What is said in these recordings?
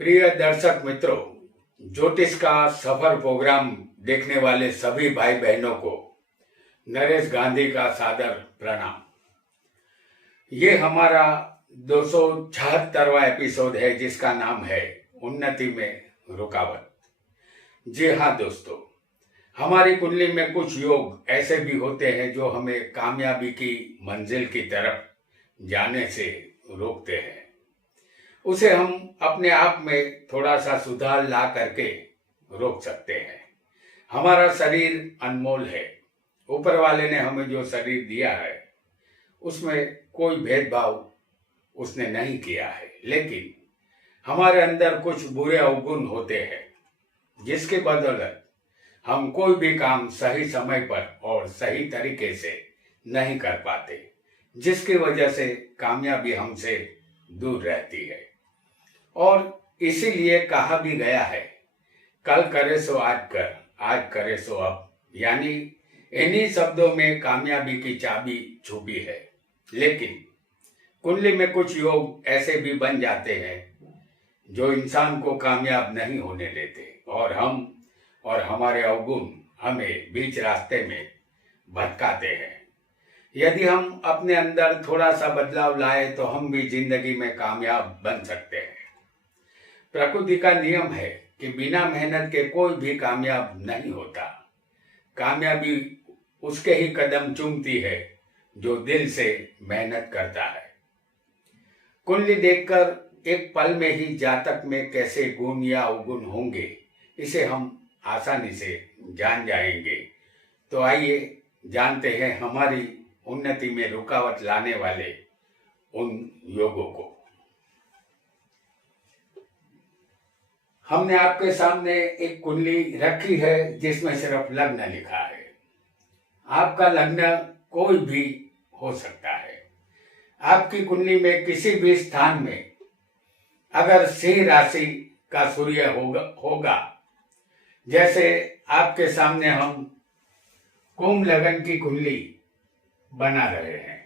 प्रिय दर्शक मित्रों, ज्योतिष का सफर प्रोग्राम देखने वाले सभी भाई बहनों को नरेश गांधी का सादर प्रणाम। ये हमारा 276वां एपिसोड है जिसका नाम है उन्नति में रुकावट। जी हाँ दोस्तों, हमारी कुंडली में कुछ योग ऐसे भी होते हैं जो हमें कामयाबी की मंजिल की तरफ जाने से रोकते हैं। उसे हम अपने आप में थोड़ा सा सुधार ला करके रोक सकते हैं। हमारा शरीर अनमोल है। ऊपर वाले ने हमें जो शरीर दिया है उसमें कोई भेदभाव उसने नहीं किया है, लेकिन हमारे अंदर कुछ बुरे अवगुण होते हैं जिसके बदौलत हम कोई भी काम सही समय पर और सही तरीके से नहीं कर पाते, जिसकी वजह से कामयाबी हमसे दूर रहती है। और इसीलिए कहा भी गया है, कल करे सो आज कर, आज करे सो अब। यानी इन्हीं शब्दों में कामयाबी की चाबी छुपी है। लेकिन कुंडली में कुछ योग ऐसे भी बन जाते हैं जो इंसान को कामयाब नहीं होने देते, और हम और हमारे अवगुण हमें बीच रास्ते में भटकाते हैं। यदि हम अपने अंदर थोड़ा सा बदलाव लाए तो हम भी जिंदगी में कामयाब बन सकते हैं। प्रकृति का नियम है कि बिना मेहनत के कोई भी कामयाब नहीं होता। कामयाबी उसके ही कदम चूमती है जो दिल से मेहनत करता है। कुंडली देखकर एक पल में ही जातक में कैसे गुण या अवगुण होंगे, इसे हम आसानी से जान जाएंगे। तो आइए जानते हैं हमारी उन्नति में रुकावट लाने वाले उन योगों को। हमने आपके सामने एक कुंडली रखी है जिसमें सिर्फ लग्न लिखा है। आपका लग्न कोई भी हो सकता है। आपकी कुंडली में किसी भी स्थान में अगर सिंह राशि का सूर्य होगा, जैसे आपके सामने हम कुंभ लगन की कुंडली बना रहे हैं।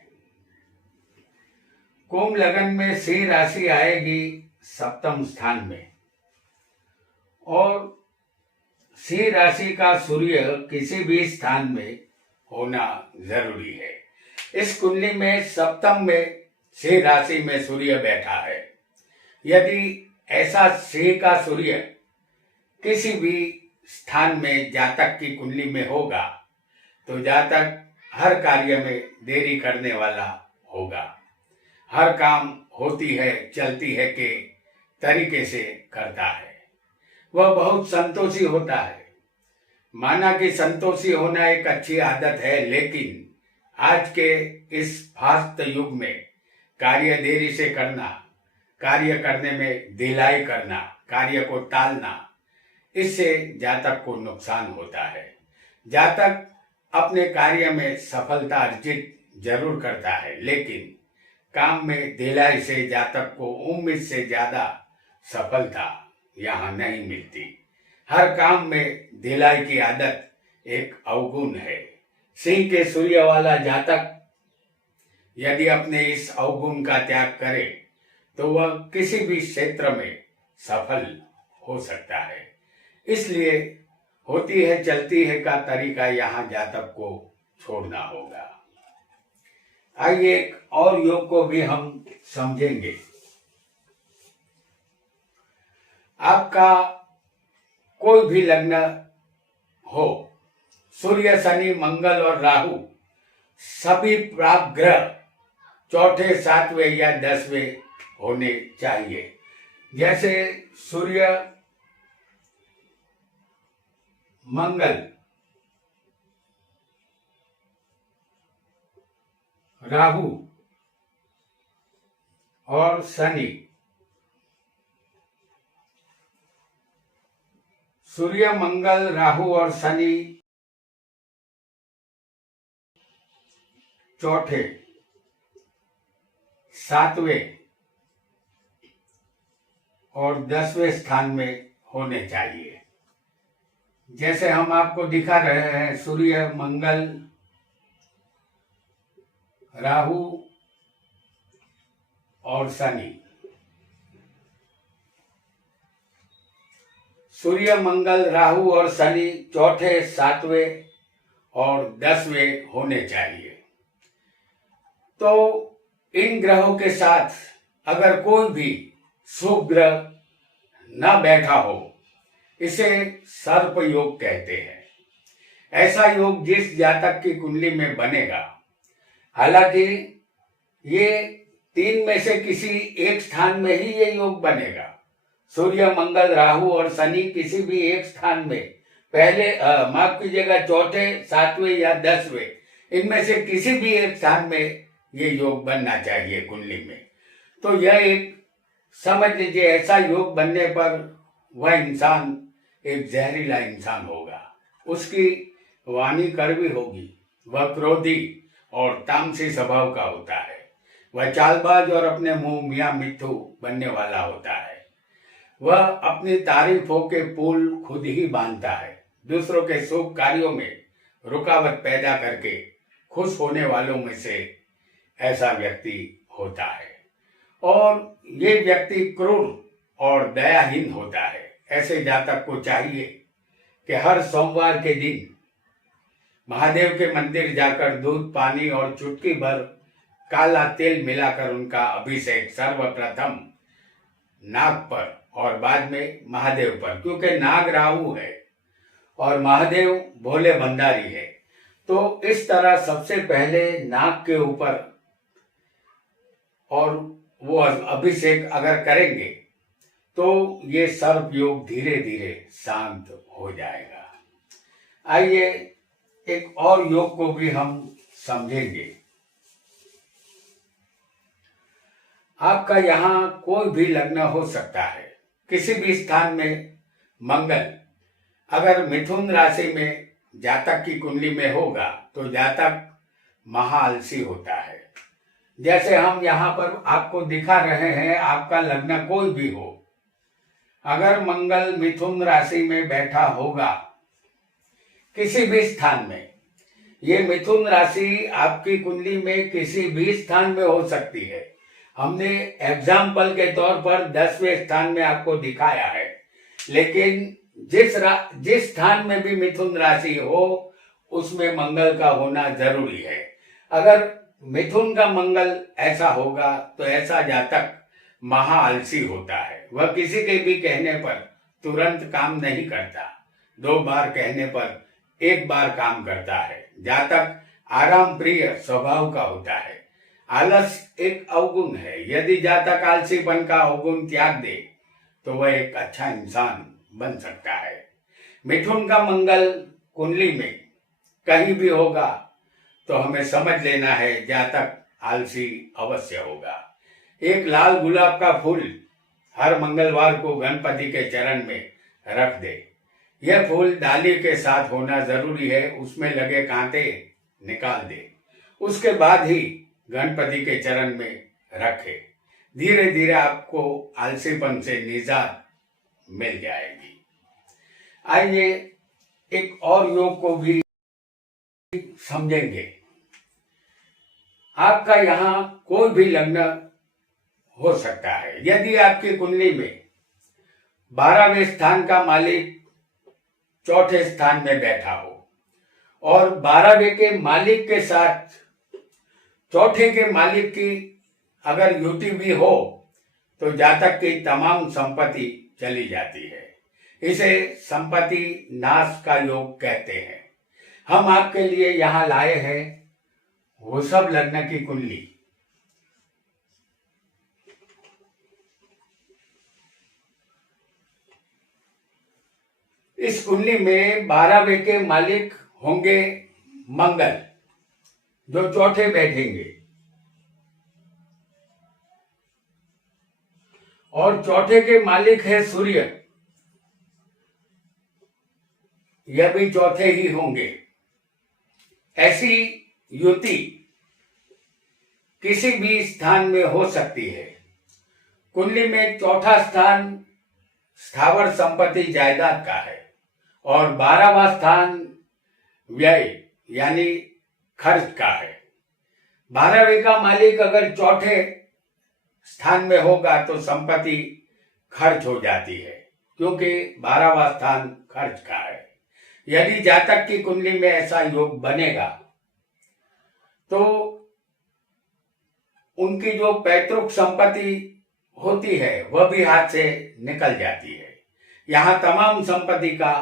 कुंभ लगन में सिंह राशि आएगी सप्तम स्थान में, और सिंह राशि का सूर्य किसी भी स्थान में होना जरूरी है। इस कुंडली में सप्तम में सिंह राशि में सूर्य बैठा है। यदि ऐसा सिंह का सूर्य किसी भी स्थान में जातक की कुंडली में होगा तो जातक हर कार्य में देरी करने वाला होगा। हर काम होती है चलती है के तरीके से करता है। वह बहुत संतोषी होता है। माना कि संतोषी होना एक अच्छी आदत है, लेकिन आज के इस फास्ट युग में कार्य देरी से करना, कार्य करने में ढिलाई करना, कार्य को टालना, इससे जातक को नुकसान होता है। जातक अपने कार्य में सफलता अर्जित जरूर करता है, लेकिन काम में ढिलाई से जातक को उम्मीद से ज्यादा सफलता यहाँ नहीं मिलती। हर काम में ढिलाई की आदत एक अवगुण है। सिंह के सूर्य वाला जातक यदि अपने इस अवगुण का त्याग करे तो वह किसी भी क्षेत्र में सफल हो सकता है। इसलिए होती है चलती है का तरीका यहाँ जातक को छोड़ना होगा। आइए एक और योग को भी हम समझेंगे। आपका कोई भी लग्न हो, सूर्य शनि मंगल और राहु सभी प्राप्त ग्रह चौथे सातवें या 10वें होने चाहिए। जैसे सूर्य मंगल राहु और शनि, सूर्य मंगल राहु और शनि चौथे सातवें और 10वें स्थान में होने चाहिए। जैसे हम आपको दिखा रहे हैं, सूर्य मंगल राहु और शनि सूर्य, मंगल, राहु और शनि चौथे, सातवें और 10वें होने चाहिए। तो इन ग्रहों के साथ अगर कोई भी शुभ ग्रह न बैठा हो, इसे सर्प योग कहते हैं। ऐसा योग जिस जातक की कुंडली में बनेगा, हालांकि ये 3 में से किसी एक स्थान में ही ये योग बनेगा। सूर्य, मंगल, राहु और शनि किसी भी एक स्थान में, पहले माफ कीजिएगा, चौथे, 7वें या 10वें, इनमें से किसी भी एक स्थान में ये योग बनना चाहिए कुंडली में। तो यह एक, समझ लीजिए, ऐसा योग बनने पर वह इंसान एक जहरीला इंसान होगा। उसकी वाणी कड़वी होगी, वह क्रोधी और तामसी स्वभाव का होता है। वह चालबाज और अपने मुंह मियां मिट्ठू बनने वाला होता है। वह अपनी तारीफों के पुल खुद ही बांधता है। दूसरों के शुभ कार्यों में रुकावट पैदा करके खुश होने वालों में से ऐसा व्यक्ति होता है। और ये व्यक्ति क्रूर और दयाहीन होता है। ऐसे जातक को चाहिए कि हर सोमवार के दिन महादेव के मंदिर जाकर दूध, पानी और चुटकी भर काला तेल मिलाकर उनका अभिषेक सर्वप्रथम नाग पर और बाद में महादेव पर, क्योंकि नाग राहु है और महादेव भोले भंडारी है। तो इस तरह सबसे पहले नाग के ऊपर और वो अभिषेक अगर करेंगे तो ये सर्प योग धीरे धीरे शांत हो जाएगा। आइए एक और योग को भी हम समझेंगे। आपका यहाँ कोई भी लग्न हो सकता है, किसी भी स्थान में मंगल अगर मिथुन राशि में जातक की कुंडली में होगा तो जातक महाआलसी होता है। जैसे हम यहाँ पर आपको दिखा रहे हैं, आपका लग्न कोई भी हो, अगर मंगल मिथुन राशि में बैठा होगा किसी भी स्थान में, ये मिथुन राशि आपकी कुंडली में किसी भी स्थान में हो सकती है। हमने एग्जाम्पल के तौर पर 10वें स्थान में आपको दिखाया है, लेकिन जिस स्थान में भी मिथुन राशि हो उसमें मंगल का होना जरूरी है। अगर मिथुन का मंगल ऐसा होगा तो ऐसा जातक महाआलसी होता है। वह किसी के भी कहने पर तुरंत काम नहीं करता, 2 बार कहने पर 1 बार काम करता है। जातक आराम प्रिय स्वभाव का होता है। आलस एक अवगुण है। यदि जातक आलसीपन का अवगुण त्याग दे तो वह एक अच्छा इंसान बन सकता है। मिथुन का मंगल कुंडली में कहीं भी होगा तो हमें समझ लेना है जातक आलसी अवश्य होगा। एक लाल गुलाब का फूल हर मंगलवार को गणपति के चरण में रख दे। यह फूल डाली के साथ होना जरूरी है, उसमें लगे कांटे निकाल दे, उसके बाद ही गणपति के चरण में रखे। धीरे धीरे आपको आलसीपन से निजात मिल जाएगी। आइए एक और योग को भी समझेंगे। आपका यहाँ कोई भी लग्न हो सकता है। यदि आपकी कुंडली में 12वें स्थान का मालिक चौथे स्थान में बैठा हो और 12वें के मालिक के साथ चौथे के मालिक की अगर युति भी हो तो जातक की तमाम संपत्ति चली जाती है। इसे संपत्ति नाश का योग कहते हैं। हम आपके लिए यहाँ लाए हैं वृषभ लग्न की कुंडली। इस कुंडली में 12वें के मालिक होंगे मंगल, जो चौथे बैठेंगे, और चौथे के मालिक है सूर्य, यह भी चौथे ही होंगे। ऐसी युति किसी भी स्थान में हो सकती है। कुंडली में चौथा स्थान स्थावर संपत्ति जायदाद का है और 12वां स्थान व्यय यानी खर्च का है। 12वें का मालिक अगर चौथे स्थान में होगा तो संपत्ति खर्च हो जाती है। क्योंकि 12वां स्थान खर्च का है। यदि जातक की कुंडली में ऐसा योग बनेगा तो उनकी जो पैतृक संपत्ति होती है वह भी हाथ से निकल जाती है। यहाँ तमाम संपत्ति का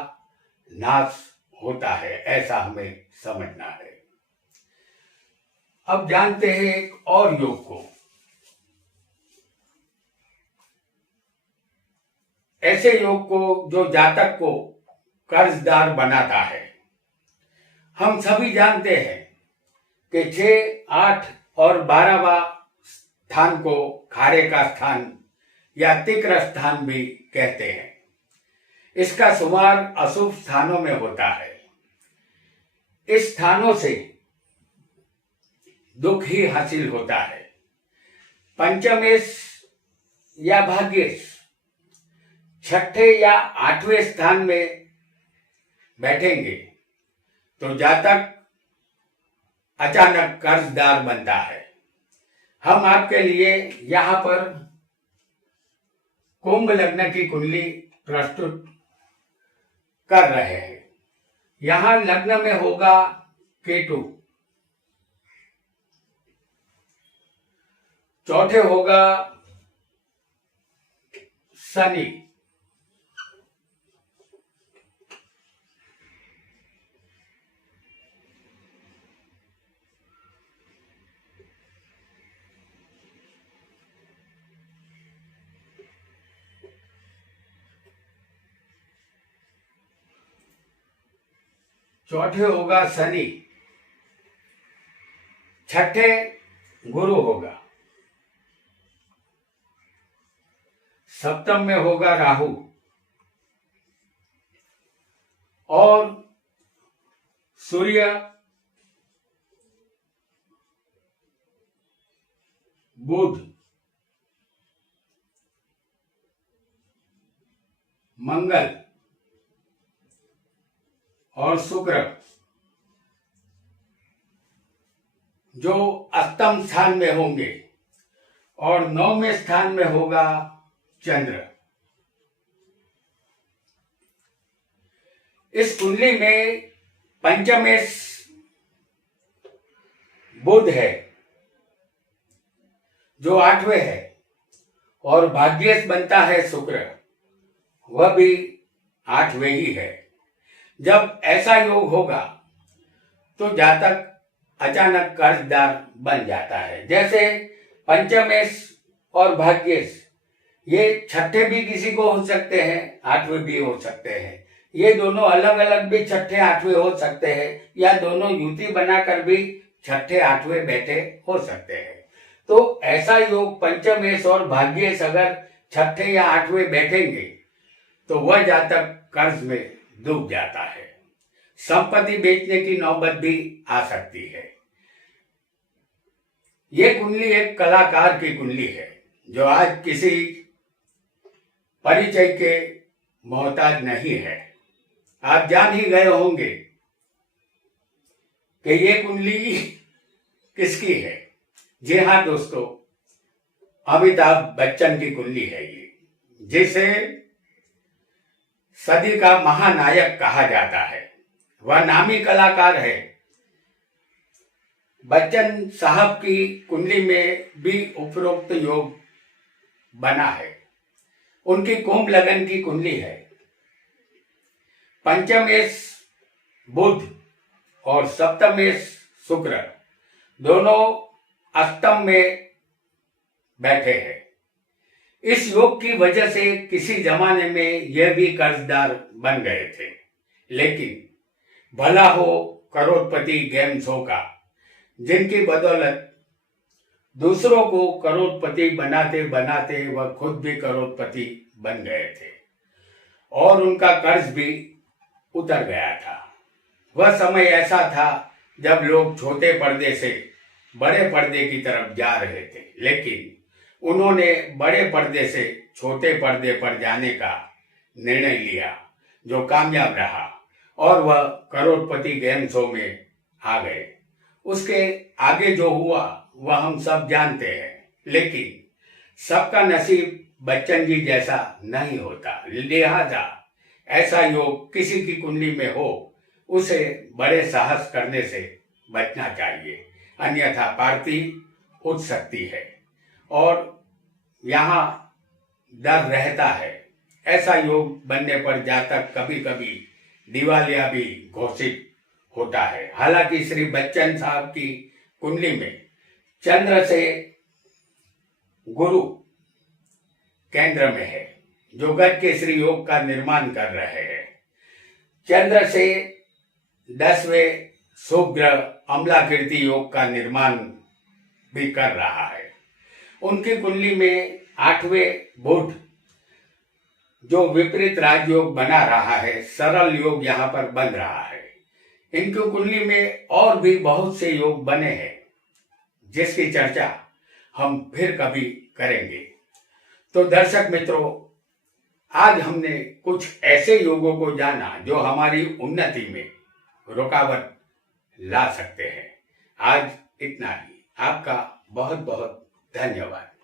नाश होता है, ऐसा हमें समझना है। अब जानते हैं एक और योग को। ऐसे योग को जो जातक को कर्जदार बनाता है। हम सभी जानते हैं कि 6, 8 और 12वां स्थान को खारे का स्थान या तिक्र स्थान भी कहते हैं। इसका शुमार अशुभ स्थानों में होता है। इस स्थानों से दुख ही हासिल होता है। पंचमेश या भाग्येश 6ठे या 8वें स्थान में बैठेंगे तो जातक अचानक कर्जदार बनता है। हम आपके लिए यहाँ पर कुंभ लग्न की कुंडली प्रस्तुत कर रहे हैं। यहाँ लग्न में होगा केतु, चौथे होगा शनि, चौथे होगा शनि, छठे गुरु होगा, सप्तम में होगा राहु और सूर्य, बुध, मंगल और शुक्र जो अष्टम स्थान में होंगे और 9वें स्थान में होगा चंद्र। इस कुंडली में पंचमेश बुध है जो 8वें है और भाग्येश बनता है शुक्र, वह भी 8वें ही है। जब ऐसा योग होगा तो जातक अचानक कर्जदार बन जाता है। जैसे पंचमेश और भाग्येश ये छठे भी किसी को हो सकते हैं, 8वें भी हो सकते हैं। ये दोनों अलग अलग भी 6ठे 8वें हो सकते हैं या दोनों युति बनाकर भी 6ठे 8वें बैठे हो सकते हैं। तो ऐसा योग पंचमेश और भाग्येश अगर 6ठे या 8वें बैठेंगे तो वह जातक कर्ज में डूब जाता है। संपत्ति बेचने की नौबत भी आ सकती है। ये कुंडली एक कलाकार की कुंडली है जो आज किसी परिचय के मोहताज नहीं है। आप जान ही गए होंगे कि ये कुंडली किसकी है। जी हाँ दोस्तों, अमिताभ बच्चन की कुंडली है ये, जिसे सदी का महानायक कहा जाता है। वह नामी कलाकार है। बच्चन साहब की कुंडली में भी उपरोक्त योग बना है। उनकी कुंभ लग्न की कुंडली है। पंचमेश बुध और सप्तमेश शुक्र दोनों अष्टम में बैठे हैं। इस योग की वजह से किसी जमाने में यह भी कर्जदार बन गए थे। लेकिन भला हो करोड़पति गेम शो का, जिनकी बदौलत दूसरों को करोड़पति बनाते बनाते वह खुद भी करोड़पति बन गए थे और उनका कर्ज भी उतर गया था। वह समय ऐसा था जब लोग छोटे पर्दे से बड़े पर्दे की तरफ जा रहे थे, लेकिन उन्होंने बड़े पर्दे से छोटे पर्दे पर जाने का निर्णय लिया जो कामयाब रहा और वह करोड़पति गेम शो में आ गए। उसके आगे जो हुआ वह हम सब जानते हैं, लेकिन सबका नसीब बच्चन जी जैसा नहीं होता। लिहाजा ऐसा योग किसी की कुंडली में हो उसे बड़े साहस करने से बचना चाहिए, अन्यथा पार्टी उठ सकती है और यहाँ डर रहता है। ऐसा योग बनने पर जातक कभी कभी दिवालिया भी घोषित होता है। हालांकि श्री बच्चन साहब की कुंडली में चंद्र से गुरु केंद्र में है, जो गज के श्री योग का निर्माण कर रहे हैं। चंद्र से 10वें शुभ ग्रह अम्लाकृति योग का निर्माण भी कर रहा है। उनकी कुंडली में 8वें बुध जो विपरीत राजयोग बना रहा है, सरल योग यहाँ पर बन रहा है। इनकी कुंडली में और भी बहुत से योग बने हैं जिसकी चर्चा हम फिर कभी करेंगे। तो दर्शक मित्रों, आज हमने कुछ ऐसे योगों को जाना जो हमारी उन्नति में रुकावट ला सकते हैं। आज इतना ही। आपका बहुत बहुत धन्यवाद।